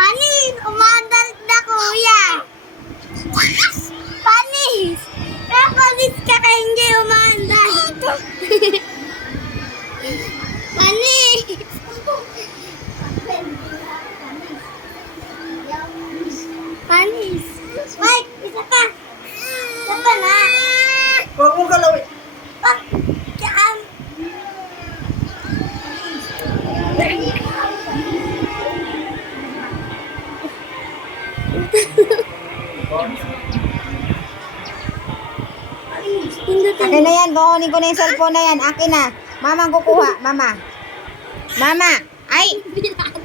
Panis! Umandar na kuya! Panis! Kaya panis ka kaya hindi umandar. Panis! Panis! Mike, isa pa! Isa pa na! Huwag mong galawin. Pa! Saan? Akin na yan. Kukunin ko na yung cellphone na yan. Akin na. Mama ang kukuha. Mama. Mama. Ay! Binago.